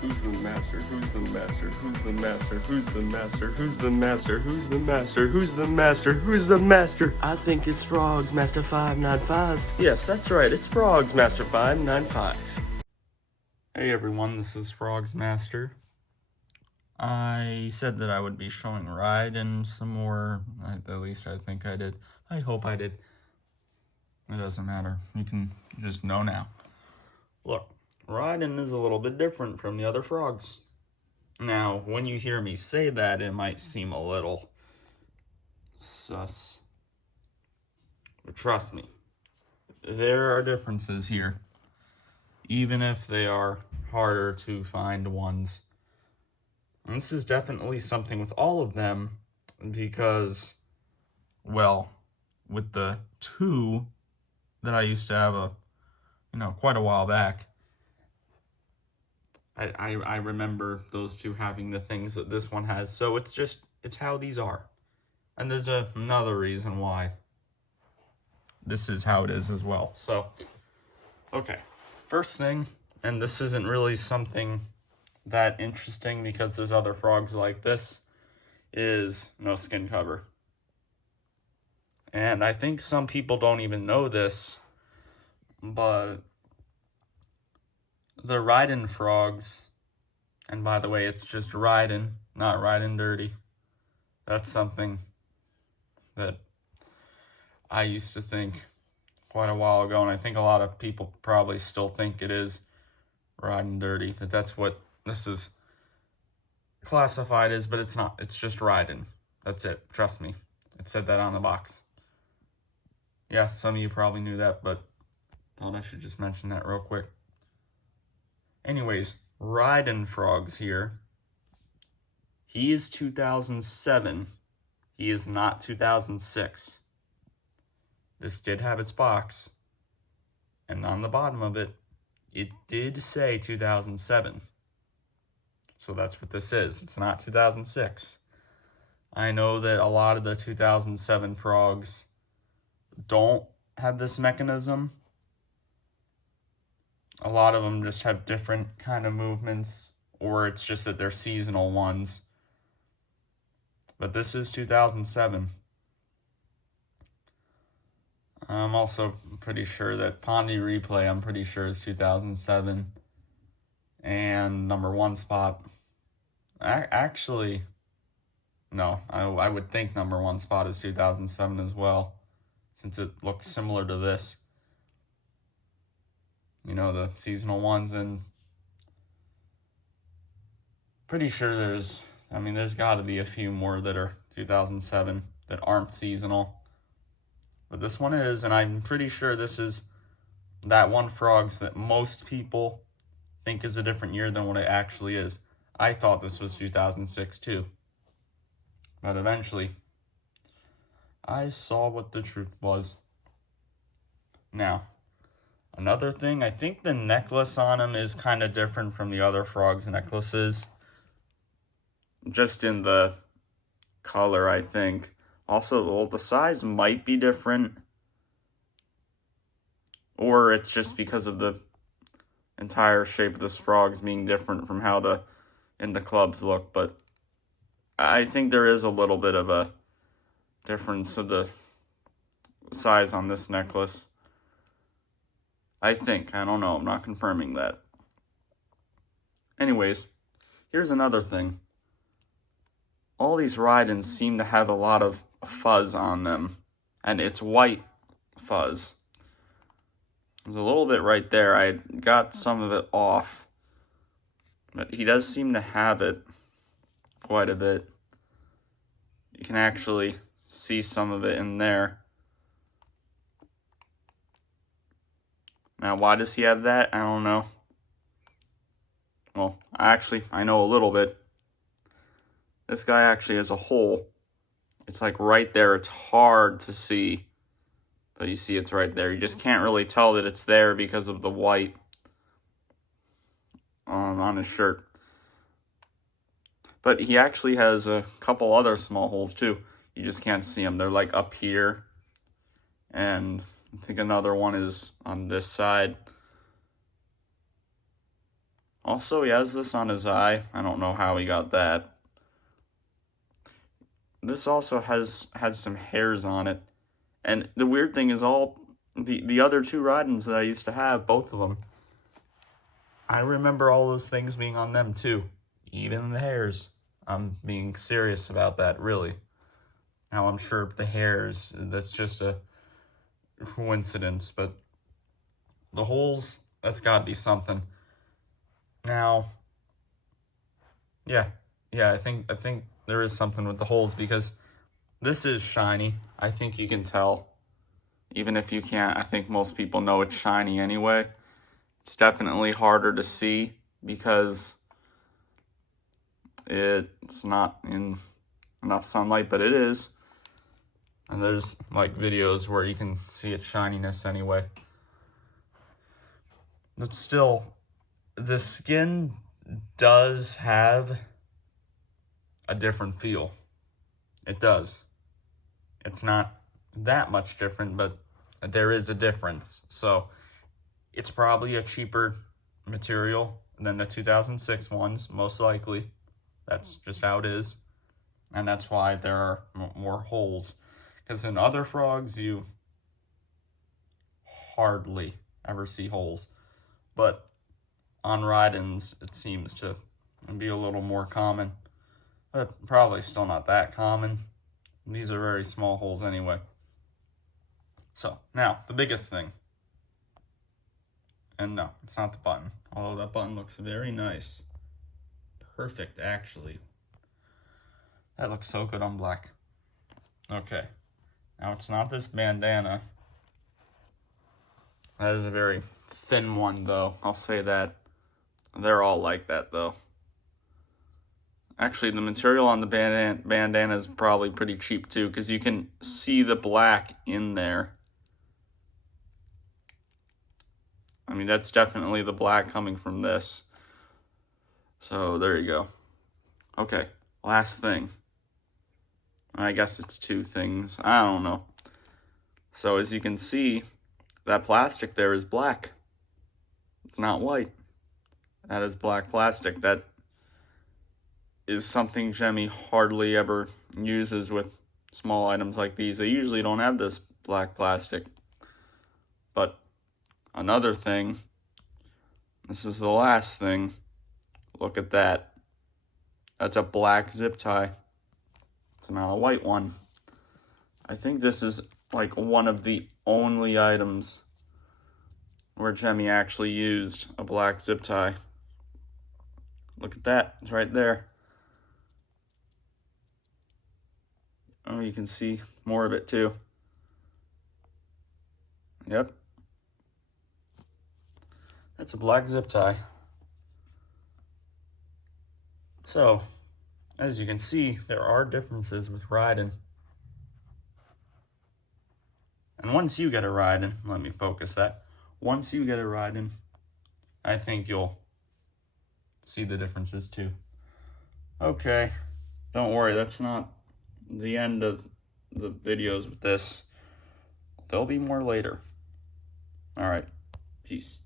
Who's the master? Who's the master? Who's the master? Who's the master? Who's the master? Who's the master? Who's the master? Who's the master? I think it's Frogz, Master 595. Yes, that's right. It's Frogz, Master 595. Hey everyone, this is Frogz Master. I said that I would be showing Ridin some more. At least I think I did. I hope I did. It doesn't matter. You can just know now. Look, Ridin is a little bit different from the other frogs. Now, when you hear me say that, it might seem a little sus. But trust me, there are differences here. Even if they are harder to find ones. And this is definitely something with all of them because, well, with the two that I used to have quite a while back, I remember those two having the things that this one has. So it's how these are. And there's another reason why this is how it is as well. So, okay. First thing, and this isn't really something that interesting because there's other frogs like this, is no skin cover. And I think some people don't even know this, but the Ridin frogs, and by the way, it's just Ridin, not Ridin Dirty. That's something that I used to think quite a while ago, and I think a lot of people probably still think it is Ridin Dirty, that's what this is classified as, but it's not. It's just Ridin. That's it. Trust me. It said that on the box. Yeah, some of you probably knew that, but thought I should just mention that real quick. Anyways, Ridin Frogz here. He is 2007. He is not 2006. This did have its box, and on the bottom of it, it did say 2007. So that's what this is. It's not 2006. I know that a lot of the 2007 frogs don't have this mechanism. A lot of them just have different kind of movements, or it's just that they're seasonal ones. But this is 2007. I'm also pretty sure that Pondy Replay, I'm pretty sure, is 2007. And number one spot, actually, no, I would think number one spot is 2007 as well, since it looks similar to this. You know, the seasonal ones, and pretty sure there's got to be a few more that are 2007 that aren't seasonal. But this one is, and I'm pretty sure this is that one Frogz that most people think is a different year than what it actually is. I thought this was 2006 too. But eventually, I saw what the truth was. Now, another thing, I think the necklace on him is kind of different from the other Frogz necklaces. Just in the color, I think. Also, well, the size might be different. Or it's just because of the entire shape of the Frogz being different from how the clubs look. But I think there is a little bit of a difference of the size on this necklace. I think. I don't know. I'm not confirming that. Anyways, here's another thing. All these Ridins seem to have a lot of fuzz on them, and it's white fuzz. There's a little bit right there. I got some of it off, but he does seem to have it quite a bit. You can actually see some of it in there. Now, why does he have that? I don't know. Well, I know a little bit. This guy actually has a hole. It's like right there. It's hard to see, but you see it's right there. You just can't really tell that it's there because of the white on his shirt. But he actually has a couple other small holes too. You just can't see them. They're like up here, and I think another one is on this side. Also, he has this on his eye. I don't know how he got that. This also had some hairs on it. And the weird thing is all the other two Ridins that I used to have, both of them, I remember all those things being on them too. Even the hairs. I'm being serious about that, really. Now, I'm sure the hairs, that's just a coincidence, but the holes, that's gotta be something. Now, yeah, I think there is something with the holes, because this is shiny. I think you can tell. Even if you can't, I think most people know it's shiny anyway. It's definitely harder to see because it's not in enough sunlight, but it is. And there's like videos where you can see its shininess anyway. But still, the skin does have a different feel. It does. It's not that much different, but there is a difference. So it's probably a cheaper material than the 2006 ones, most likely. That's just how it is. And that's why there are more holes. Because in other frogs, you hardly ever see holes. But on Ridins, it seems to be a little more common. But probably still not that common. These are very small holes anyway. So, now, the biggest thing. And no, it's not the button. Although that button looks very nice. Perfect, actually. That looks so good on black. Okay. Now, it's not this bandana. That is a very thin one, though. I'll say that. They're all like that, though. Actually, the material on the bandana is probably pretty cheap, too, because you can see the black in there. I mean, that's definitely the black coming from this. So, there you go. Okay, last thing. I guess it's two things. I don't know. So, as you can see, that plastic there is black. It's not white. That is black plastic. That is something Jemmy hardly ever uses with small items like these. They usually don't have this black plastic. But another thing, this is the last thing. Look at that. That's a black zip tie. It's not a white one. I think this is like one of the only items where Jemmy actually used a black zip tie. Look at that. It's right there. Oh, you can see more of it too. Yep. That's a black zip tie. So, as you can see, there are differences with Ridin. And once you get a Ridin, let me focus that. Once you get a Ridin, I think you'll see the differences too. Okay, don't worry, that's not the end of the videos with this. There'll be more later. All right, peace.